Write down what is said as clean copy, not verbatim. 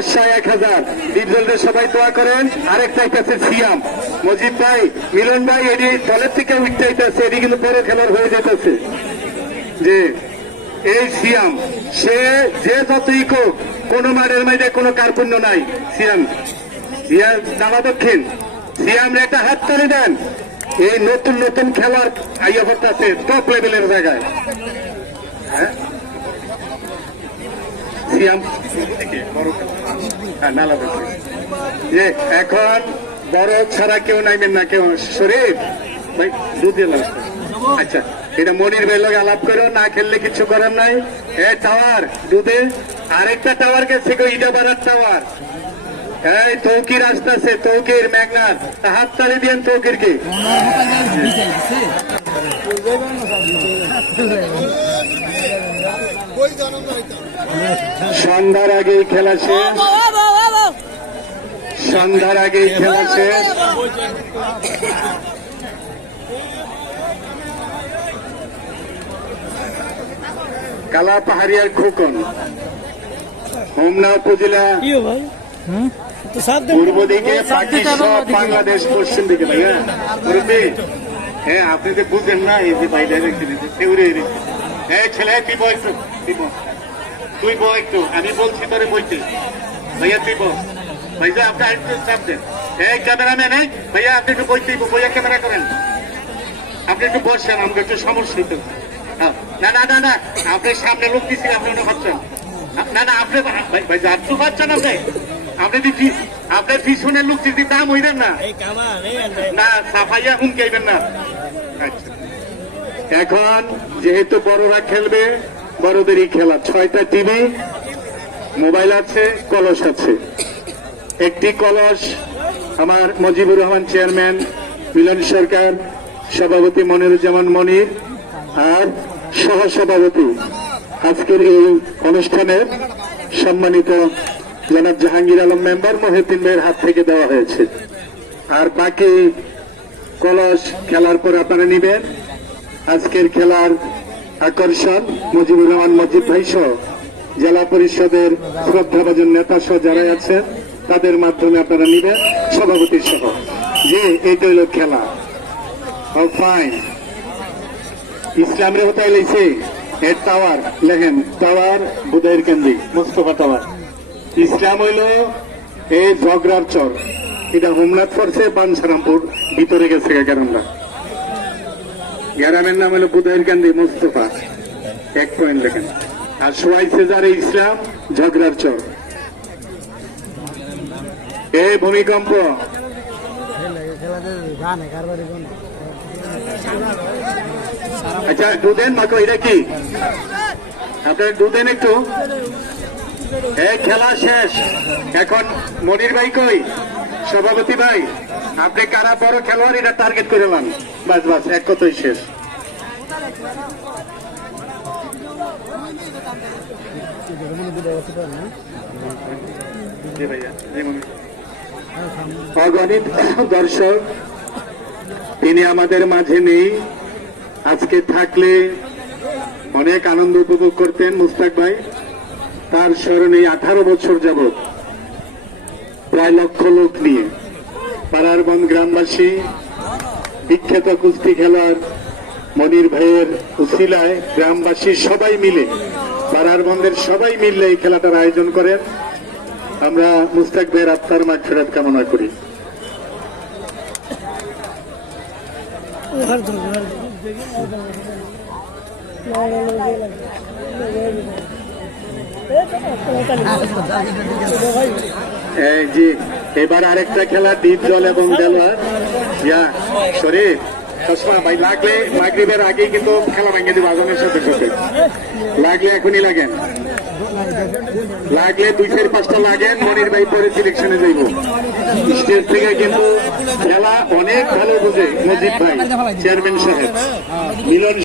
500 1000 ডিপজলদের সবাই দোয়া করেন। আরেকটা আইতেছে সিয়াম মজিদ ভাই মিলন ভাই এটি দলের থেকে উঠতে আইতেছে, এটি কিন্তু বড় খেলার হয়ে যেতেছে। যে এই সিয়াম সে যে যতই কোক কোন মাঠের মধ্যে কোনো কার্পণ্য নাই। সিয়াম দাবা দক্ষিণ সিয়াম একটা হাত করে দেন, এই নতুন নতুন খেলার আইয়া করতেছে টপ লেভেলের জায়গায়। হ্যাঁ সিয়াম নালা যে এখন বড় ছাড়া কেউ নাইবেন না, কেউ শরীফ ভাই দুধ দিলাম। আচ্ছা এটা মনির ভাই লোক আলাপ করো, না খেললে কিছু করার নাই। টাওয়ার দুধে আরেকটা টাওয়ার গেছে ইটা বাড়ার টাওয়ার। এই তৌকির আসতেছে, তৌকির মেঘনাথ হাত তালি দিয়েন তৌকির কে। সন্ধ্যার আগেই খেলা শেষ, সন্ধ্যার আগেই খেলা শেষ। কালা পাহাড়িয়ার খোকন হোমনা উপজেলা পূর্ব দিকে বাংলাদেশ পশ্চিম দিকে। ভাইয়া হ্যাঁ আপনি যে বুঝেন না এই যে বাইরে হ্যাঁ ছেলে তুই বল একটু, তুই বল একটু, আমি বলছি তোরে বইতে। ভাইয়া তুই বল ভাইয়া আপনি আরেকটু চাপ দেন। এই ক্যামেরাম্যান ভাইয়া আপনি একটু বইতে বইয়া ক্যামেরা করেন, আপনি একটু বসেন, আমাকে একটু সমস্যা হইতে। না না না না আপনি সামনে লোক দিচ্ছেন, আপনি ওটা ভাবছেন না। না আপনি ভাই যাচ্ছু পাচ্ছেন আপনি, আপনি আপনার পিছনের লোক যদি দাম হইবেন না, না সাফাইয়া হুমকাইবেন না। এখন যেহেতু বড়রা খেলবে, বড়দেরই খেলা। 6টা টিভি মোবাইল আছে, কলস আছে। একটি কলস আমার মুজিবুর রহমান চেয়ারম্যান, মিলন সরকার সভাপতি মনিরুজ্জামান মনির আর সহসভাপতি আজকের এই অনুষ্ঠানের সম্মানিত জনাব জাহাঙ্গীর আলম মেম্বার মহিউদ্দিন ভাইয়ের হাত থেকে দেওয়া হয়েছে। আর বাকি কলস খেলার পর আপনারা নিবেন। আজকের খেলার আকর্ষণ মুজিবুর রহমান মজিদ ভাই সহ জেলা পরিষদের শ্রদ্ধাভাজন নেতা সহ যারা আছেন তাদের মাধ্যমে আপনারা নিবেন, সভাপতি সহ। যে এইটা হইল খেলা। ফাইন ইসলামের হতাই লাইছে এর টাওয়ার লেখেন, টাওয়ার বুধাইর কেন্দ্রিক মোস্তফা টাওয়ার। ইসলাম হইল এই ঝগড়ার চর, এটা হোমনাথ পড়ছে বাঞ্ছারামপুর ভিতরে গেছে গ্যারামরা। গ্যারামের নাম হলো বুধাইর কান্দি মোস্তফা, 1 পয়েন্ট লেখেন। আর সোয়াইছে যার ইসলাম ঝগড়ার চর। এই ভূমিকম্প আচ্ছা দুধেন মাকে এটা কি আপনার দুধেন একটু। খেলা শেষ, এখন মনির ভাই কই, সভাপতি ভাই আপনি কারা বড় খেলোয়াড় এটা টার্গেট করে নেন। বাস বাস এক কথাই শেষ। অগণিত দর্শক তিনি আমাদের মাঝে নেই, আজকে থাকলে অনেক আনন্দ উপভোগ করতেন মুস্তাক ভাই। তার স্মরণে 18 বছর যাবৎ প্রায় লক্ষ লোক নিয়ে পাড়ারবন গ্রামবাসী, বিখ্যাত কুস্তি খেলার মনির ভাইয়ের উসিলায় গ্রামবাসী সবাই মিলে, পাড়ারবন্দের সবাই মিললে এই খেলাটার আয়োজন করেন। আমরা মুস্তাক ভাইয়ের আত্মার মাগফিরাত কামনা করি। জি এবার আরেকটা খেলা দ্বীপ জল এবং দেলোয়ার। শরীফ চশমা ভাই লাগলে মাগরিবের আগেই কিন্তু খেলা ভেঙে দিব আজমের সাথে সাথে। লাগলে এখনই লাগেন, লাগলে 2-4-5টা লাগেন, মনির ভাই পরে সিলেকশনে যাইব। স্টেজ থেকে কিন্তু খেলা অনেক ভালো বুঝে মজিদ ভাই চেয়ারম্যান সাহেব মিলন।